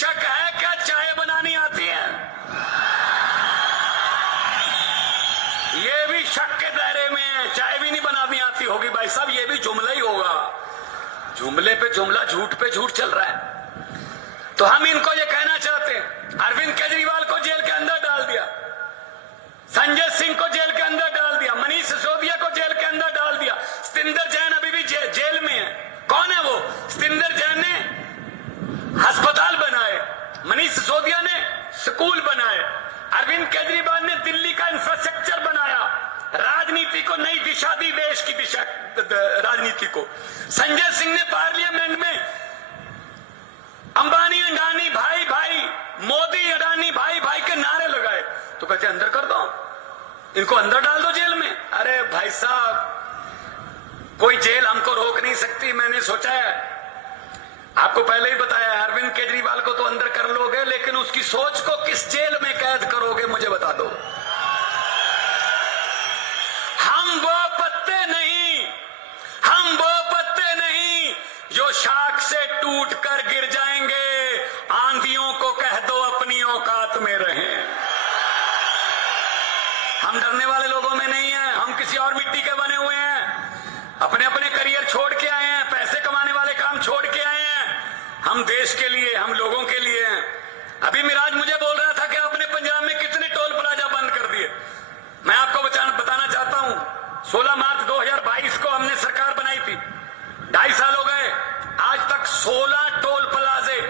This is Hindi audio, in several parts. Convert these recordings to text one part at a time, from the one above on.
शक है क्या चाय बनानी आती है? ये भी शक के दायरे में है, चाय भी नहीं बनानी आती होगी भाई साहब, ये भी जुमला ही होगा। जुमले पे जुमला, झूठ पे झूठ चल रहा है। तो हम इनको ये कहना चाहते हैं, अरविंद केजरीवाल को जेल के अंदर डाल दिया, संजय सिंह को जेल के अंदर डाल दिया, मनीष सिसोदिया को जेल के अंदर डाल दिया, सतिंदर जैन अभी भी जेल में है। कौन है वो? सतिंदर जैन ने अस्पताल बनाए, मनीष सिसोदिया ने स्कूल बनाए, अरविंद केजरीवाल ने दिल्ली का इंफ्रास्ट्रक्चर बनाया, राजनीति को नई दिशा दी, देश की दिशा राजनीति को। संजय सिंह ने पार्लियामेंट में अंबानी अडानी भाई भाई, मोदी अडानी भाई भाई के नारे लगाए, तो कहते अंदर कर दो, इनको अंदर डाल दो जेल में। अरे भाई साहब, कोई जेल हमको रोक नहीं सकती। मैंने सोचा है, आपको पहले ही बताया, अरविंद केजरीवाल को तो अंदर कर लोगे, लेकिन उसकी सोच को किस जेल में कैद करोगे मुझे बता दो। हम वो पत्ते नहीं जो शाख से टूट कर गिर जाएंगे। आंधियों को कह दो अपनी औकात में रहें। हम डरने वाले लोगों में नहीं है, हम किसी और मिट्टी के बने हुए हैं, अपने अपने करियर छोड़ के आए हैं, पैसे कमाने वाले काम छोड़ के आए हैं। हम देश के लिए, हम लोगों के लिए हैं। अभी मिराज मुझे बोल रहा था कि आपने पंजाब में कितने टोल प्लाजा बंद कर दिए। मैं आपको बताना चाहता हूं, 16 मार्च 2022 को हमने सरकार बनाई थी, 2.5 साल हो गए, आज तक 16 टोल प्लाजे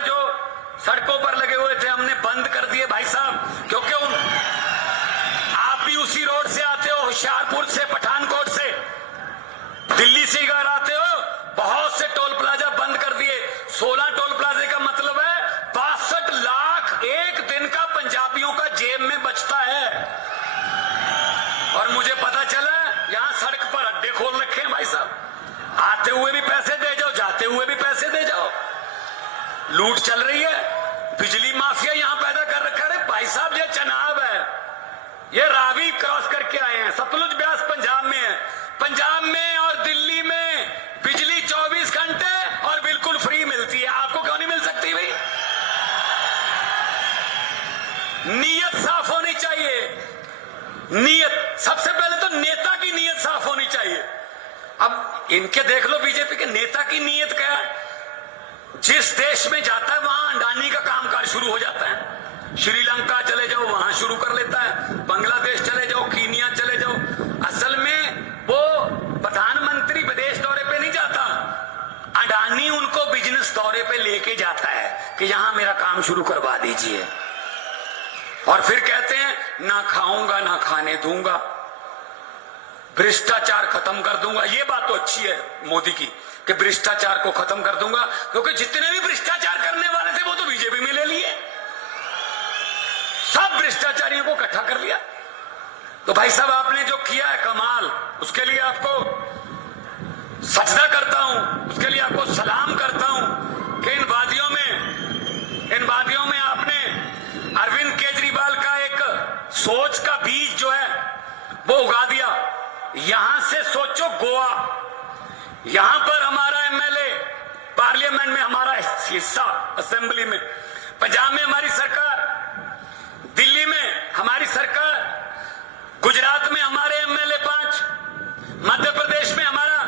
जो सड़कों पर लगे हुए थे हमने बंद कर दिए भाई साहब। क्योंकि आप भी उसी रोड से आते हो, होशियारपुर से, पठानकोट से, दिल्ली से घर आते हो, बहुत से टोल प्लाजा बंद कर दिए। 16 टोल प्लाजे का मतलब है 62 लाख एक दिन का पंजाबियों का जेब में बचता है। और मुझे पता चला यहां सड़क पर अड्डे खोल रखे हैं भाई साहब, आते हुए भी पैसे दे जाओ, जाते हुए भी पैसे दे जाओ, लूट चल रही है। बिजली माफिया यहां पैदा कर रखा है। भाई साहब, ये चनाब है, ये रावी क्रॉस करके आए हैं, सतलुज ब्यास पंजाब में है। पंजाब में और दिल्ली में बिजली 24 घंटे और बिल्कुल फ्री मिलती है, आपको क्यों नहीं मिल सकती भाई? नीयत साफ होनी चाहिए। नीयत सबसे पहले तो नेता की नीयत साफ होनी चाहिए। अब इनके देख लो, बीजेपी के नेता की नीयत क्या है? जिस देश में जाता है वहां अडानी का कामकाज शुरू हो जाता है। श्रीलंका चले जाओ, वहां शुरू कर लेता है, बांग्लादेश चले जाओ, कीनिया चले जाओ। असल में वो प्रधानमंत्री विदेश दौरे पे नहीं जाता, अडानी उनको बिजनेस दौरे पे लेके जाता है कि यहां मेरा काम शुरू करवा दीजिए। और फिर कहते हैं ना खाऊंगा ना खाने दूंगा, भ्रष्टाचार खत्म कर दूंगा। ये बात तो अच्छी है मोदी की कि भ्रष्टाचार को खत्म कर दूंगा, क्योंकि जितने भी भ्रष्टाचार करने वाले थे वो तो बीजेपी में ले लिए, सब भ्रष्टाचारियों को इकट्ठा कर लिया। तो भाई साहब, आपने जो किया है कमाल, उसके लिए आपको सजदा करता हूं, उसके लिए आपको सलाम करता हूं कि इन वादियों में आपने अरविंद केजरीवाल का एक सोच का बीज जो है वो उगा दिया। यहां से सोचो गोवा, यहां पर हमारा एमएलए, पार्लियामेंट में हमारा हिस्सा, असेंबली में, पंजाब में हमारी सरकार, दिल्ली में हमारी सरकार, गुजरात में हमारे एमएलए 5, मध्य प्रदेश में हमारा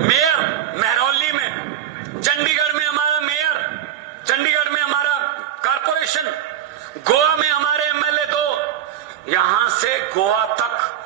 मेयर महरौली में, चंडीगढ़ में हमारा मेयर, चंडीगढ़ में हमारा कारपोरेशन, गोवा में हमारे एमएलए 2। यहां से गोवा तक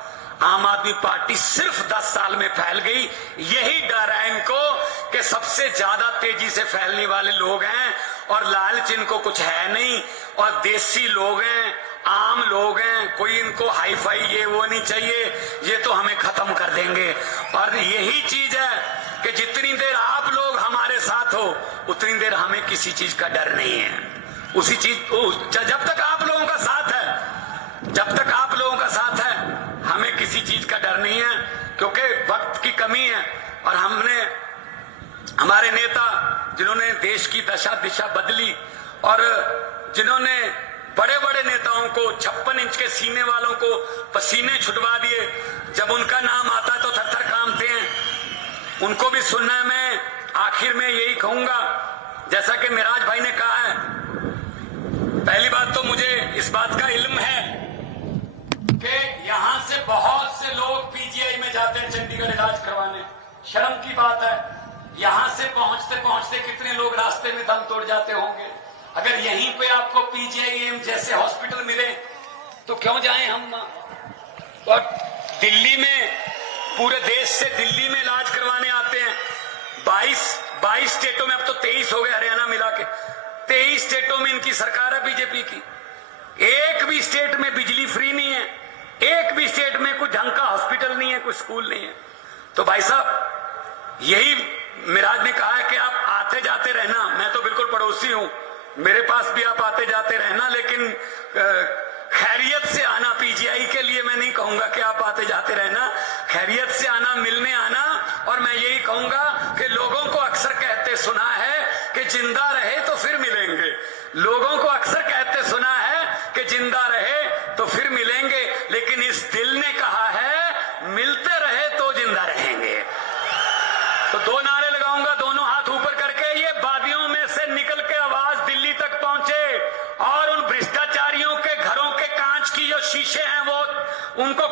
आम आदमी पार्टी सिर्फ 10 साल में फैल गई। यही डर है इनको कि सबसे ज्यादा तेजी से फैलने वाले लोग हैं और लालच इनको कुछ है नहीं, और देसी लोग हैं, आम लोग हैं, कोई इनको हाई फाई ये वो नहीं चाहिए, ये तो हमें खत्म कर देंगे। और यही चीज है कि जितनी देर आप लोग हमारे साथ हो उतनी देर हमें किसी चीज का डर नहीं है। उसी चीज, जब तक आप लोगों का साथ है, जब तक आप लोगों का साथ है, हमें किसी चीज का डर नहीं है, क्योंकि वक्त की कमी है। और हमारे नेता जिन्होंने देश की दशा दिशा बदली, और जिन्होंने बड़े बड़े नेताओं को, 56 इंच के सीने वालों को पसीने छुटवा दिए, जब उनका नाम आता है तो थर थर कांपते हैं। उनको भी सुनना है मैं, आखिर में यही कहूंगा, जैसा कि मिराज भाई ने कहा है, पहली बात तो मुझे इस बात का इल्म है कि यहां से बहुत से लोग पीजीआई में जाते हैं चंडीगढ़ इलाज करवाने। शर्म की बात है, यहां से पहुंचते पहुंचते कितने लोग रास्ते में दम तोड़ जाते होंगे। अगर यहीं पे आपको पीजीआई जैसे हॉस्पिटल मिले तो क्यों जाएं हम ना। और दिल्ली में, पूरे देश से दिल्ली में इलाज करवाने आते हैं। 22 स्टेटों में, अब तो 23 हो गए हरियाणा मिला के, 23 स्टेटों में इनकी सरकार है बीजेपी की। एक भी स्टेट में बिजली फ्री नहीं है, एक भी स्टेट में कोई ढंग का हॉस्पिटल नहीं है, कोई स्कूल नहीं है। तो भाई साहब, यही मिराज ने कहा है कि आप आते जाते रहना। मैं तो बिल्कुल पड़ोसी हूं, मेरे पास भी आप आते जाते रहना, लेकिन खैरियत से आना। पीजीआई के लिए मैं नहीं कहूंगा कि आप आते जाते रहना, खैरियत से आना, मिलने आना। और मैं यही कहूंगा कि लोगों को अक्सर कहते सुना है कि जिंदा रहे तो फिर मिलेंगे। लोगों को अक्सर कहते सुना है कि जिंदा रहे तो फिर मिलेंगे, लेकिन इस दिल ने कहा है मिलते रहे तो जिंदा रहेंगे। तो 2 नारे लगाऊंगा, दोनों हाथ ऊपर करके। ये वादियों में से निकल के आवाज दिल्ली तक पहुंचे और उन भ्रष्टाचारियों के घरों के कांच की जो शीशे हैं वो उनको